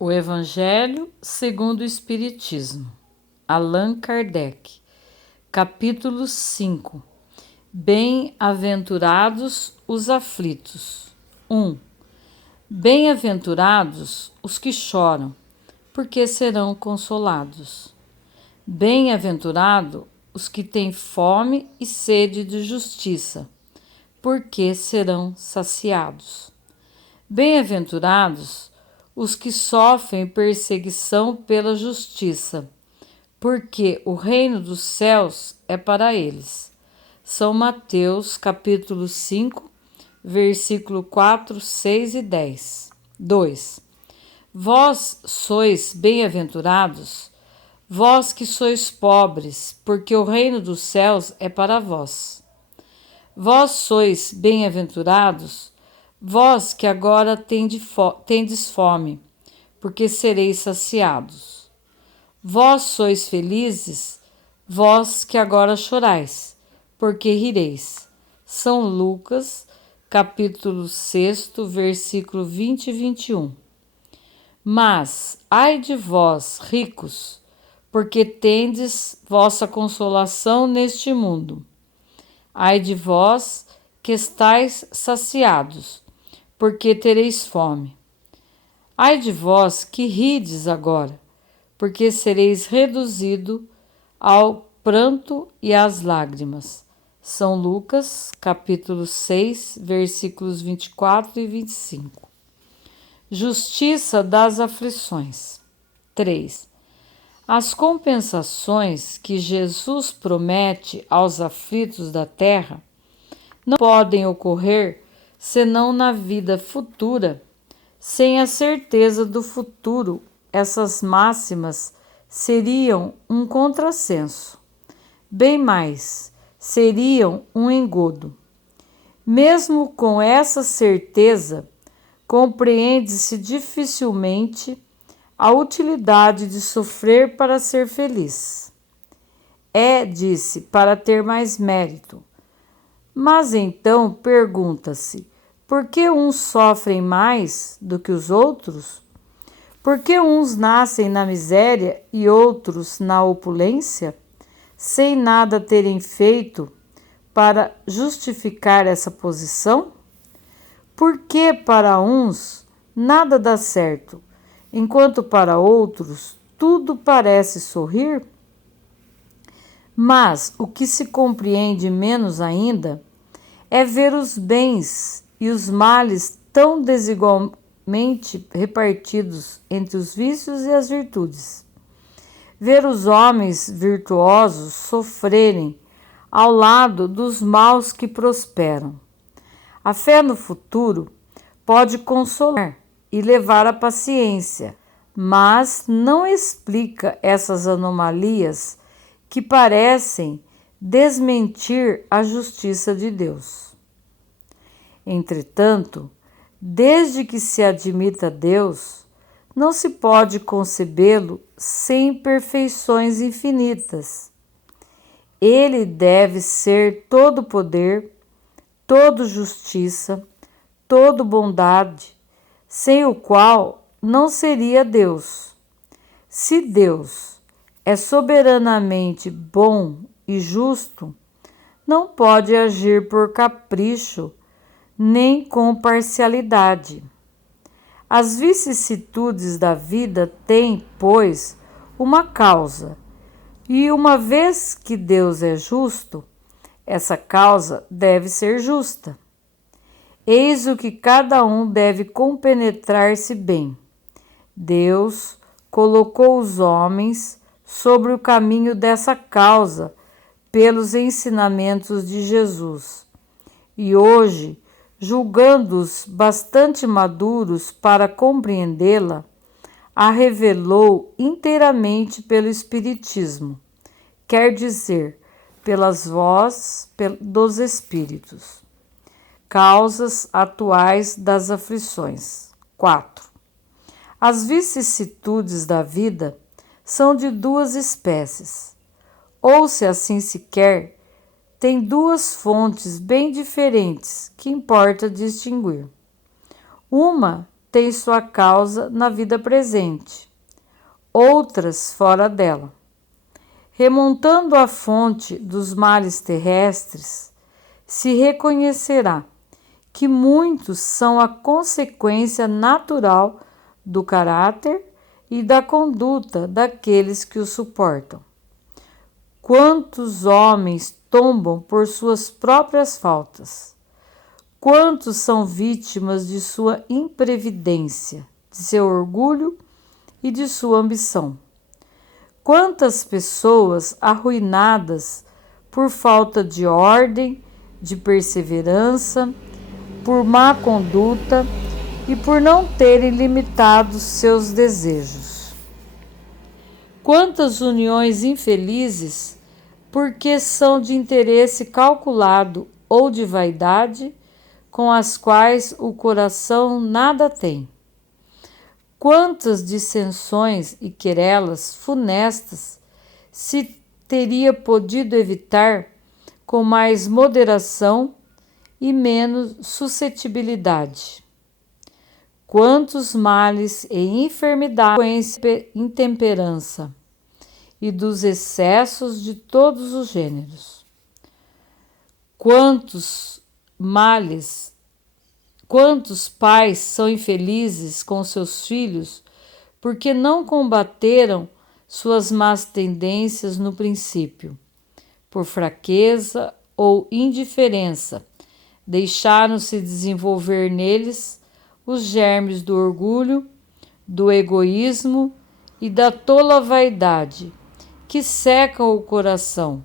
O Evangelho segundo o Espiritismo. Allan Kardec. Capítulo 5. Bem-aventurados os aflitos. 1. Bem-aventurados os que choram, porque serão consolados. Bem-aventurado os que têm fome e sede de justiça, porque serão saciados. Bem-aventurados os que sofrem perseguição pela justiça, porque o reino dos céus é para eles. São Mateus, capítulo 5, versículo 4, 6 e 10. 2. Vós sois bem-aventurados, vós que sois pobres, porque o reino dos céus é para vós. Vós sois bem-aventurados, vós que agora tendes fome, porque sereis saciados. Vós sois felizes, vós que agora chorais, porque rireis. São Lucas, capítulo 6, versículo 20 e 21. Mas, ai de vós, ricos, porque tendes vossa consolação neste mundo. Ai de vós, que estáis saciados, porque tereis fome. Ai de vós que rides agora, porque sereis reduzido ao pranto e às lágrimas. São Lucas, capítulo 6, versículos 24 e 25. Justiça das aflições. 3. As compensações que Jesus promete aos aflitos da terra não podem ocorrer senão na vida futura. Sem a certeza do futuro, essas máximas seriam um contrassenso. Bem mais, seriam um engodo. Mesmo com essa certeza, compreende-se dificilmente a utilidade de sofrer para ser feliz. É, disse, para ter mais mérito. Mas então pergunta-se, por que uns sofrem mais do que os outros? Por que uns nascem na miséria e outros na opulência, sem nada terem feito para justificar essa posição? Por que para uns nada dá certo, enquanto para outros tudo parece sorrir? Mas o que se compreende menos ainda é ver os bens e os males tão desigualmente repartidos entre os vícios e as virtudes. Ver os homens virtuosos sofrerem ao lado dos maus que prosperam. A fé no futuro pode consolar e levar à paciência, mas não explica essas anomalias que parecem desmentir a justiça de Deus. Entretanto, desde que se admita Deus, não se pode concebê-lo sem perfeições infinitas. Ele deve ser todo poder, todo justiça, todo bondade, sem o qual não seria Deus. Se Deus é soberanamente bom e justo, não pode agir por capricho nem com parcialidade. As vicissitudes da vida têm, pois, uma causa, e uma vez que Deus é justo, essa causa deve ser justa. Eis o que cada um deve compenetrar-se bem. Deus colocou os homens sobre o caminho dessa causa pelos ensinamentos de Jesus. E hoje, julgando-os bastante maduros para compreendê-la, a revelou inteiramente pelo Espiritismo, quer dizer, pelas vozes dos Espíritos. Causas atuais das aflições. 4. As vicissitudes da vida são de duas espécies, ou, se assim se quer, tem duas fontes bem diferentes que importa distinguir. Uma têm sua causa na vida presente, outras fora dela. Remontando à fonte dos males terrestres, se reconhecerá que muitos são a consequência natural do caráter e da conduta daqueles que o suportam. Quantos homens tombam por suas próprias faltas? Quantos são vítimas de sua imprevidência, de seu orgulho e de sua ambição? Quantas pessoas arruinadas por falta de ordem, de perseverança, por má conduta e por não terem limitado seus desejos? Quantas uniões infelizes porque são de interesse calculado ou de vaidade, com as quais o coração nada tem? Quantas dissensões e querelas funestas se teria podido evitar com mais moderação e menos suscetibilidade? Quantos males e enfermidades, intemperança e dos excessos de todos os gêneros? Quantos males, quantos pais são infelizes com seus filhos porque não combateram suas más tendências no princípio, por fraqueza ou indiferença, deixaram-se desenvolver neles os germes do orgulho, do egoísmo e da tola vaidade, que secam o coração.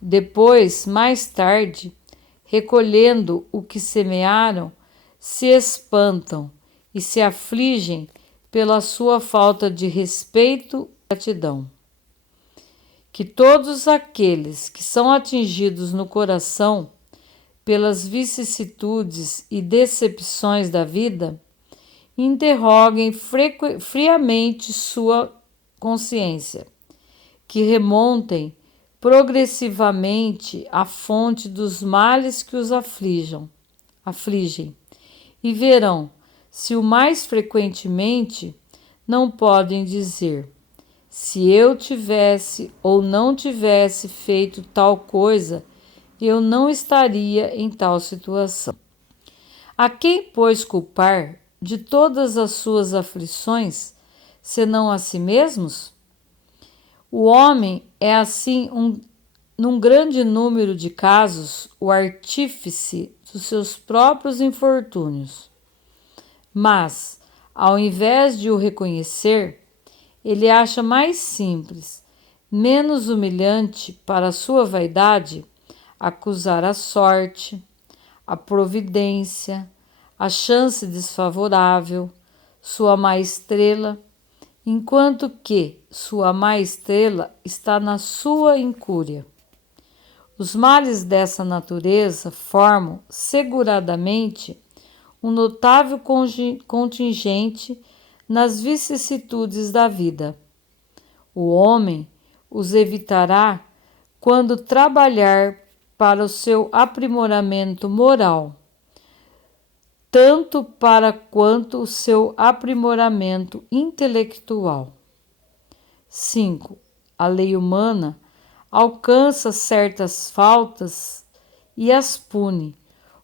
Depois, mais tarde, recolhendo o que semearam, se espantam e se afligem pela sua falta de respeito e gratidão. Que todos aqueles que são atingidos no coração pelas vicissitudes e decepções da vida, interroguem friamente sua consciência, que remontem progressivamente à fonte dos males que os afligem, e verão se o mais frequentemente não podem dizer: se eu tivesse ou não tivesse feito tal coisa, eu não estaria em tal situação. A quem, pois, culpar de todas as suas aflições, senão a si mesmos? O homem é, assim, num grande número de casos, o artífice dos seus próprios infortúnios. Mas, ao invés de o reconhecer, ele acha mais simples, menos humilhante para a sua vaidade, acusar a sorte, a providência, a chance desfavorável, sua má estrela, enquanto que sua má estrela está na sua incúria. Os males dessa natureza formam, seguradamente, um notável contingente nas vicissitudes da vida. O homem os evitará quando trabalhar para o seu aprimoramento moral, tanto para quanto o seu aprimoramento intelectual. 5. A lei humana alcança certas faltas e as pune.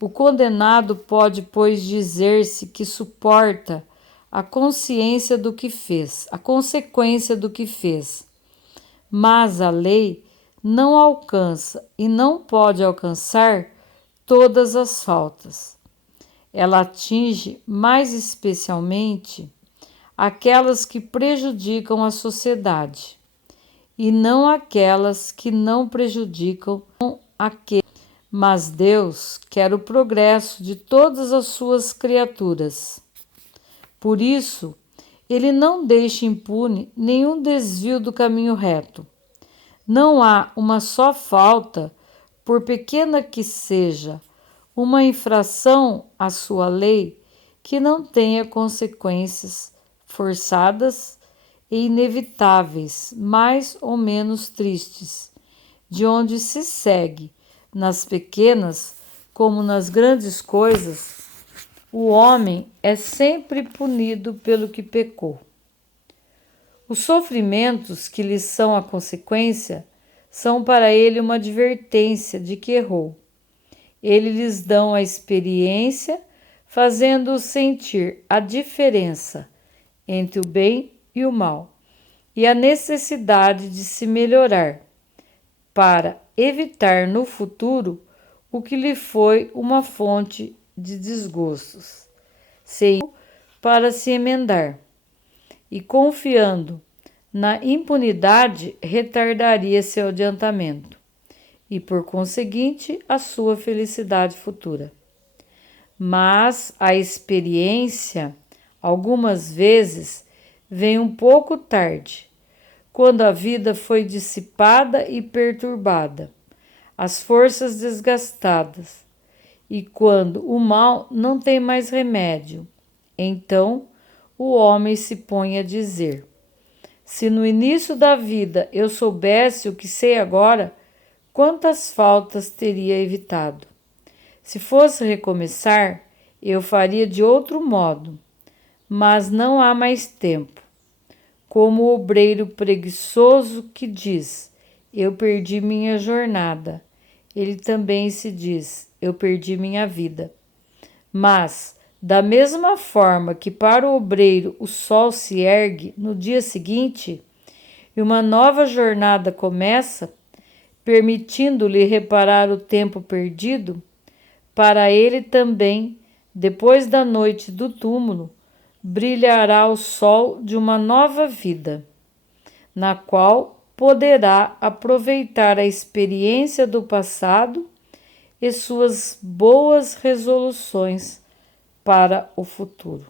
O condenado pode, pois, dizer-se que suporta a consciência do que fez, a consequência do que fez. Mas a lei não alcança e não pode alcançar todas as faltas. Ela atinge mais especialmente aquelas que prejudicam a sociedade, e não aquelas que não prejudicam aquele. Mas Deus quer o progresso de todas as suas criaturas. Por isso, ele não deixa impune nenhum desvio do caminho reto. Não há uma só falta, por pequena que seja, uma infração à sua lei, que não tenha consequências forçadas e inevitáveis, mais ou menos tristes, de onde se segue, nas pequenas como nas grandes coisas, o homem é sempre punido pelo que pecou. Os sofrimentos que lhes são a consequência são para ele uma advertência de que errou. Eles lhes dão a experiência, fazendo-os sentir a diferença entre o bem e o mal e a necessidade de se melhorar para evitar no futuro o que lhe foi uma fonte de desgostos, sem para se emendar, e confiando na impunidade retardaria seu adiantamento e, por conseguinte, a sua felicidade futura. Mas a experiência, algumas vezes, vem um pouco tarde, quando a vida foi dissipada e perturbada, as forças desgastadas, e quando o mal não tem mais remédio. Então o homem se põe a dizer: se no início da vida eu soubesse o que sei agora, quantas faltas teria evitado. Se fosse recomeçar, eu faria de outro modo, mas não há mais tempo. Como o obreiro preguiçoso que diz: eu perdi minha jornada, ele também se diz: eu perdi minha vida. Mas, da mesma forma que para o obreiro o sol se ergue no dia seguinte e uma nova jornada começa, permitindo-lhe reparar o tempo perdido, para ele também, depois da noite do túmulo, brilhará o sol de uma nova vida, na qual poderá aproveitar a experiência do passado e suas boas resoluções para o futuro.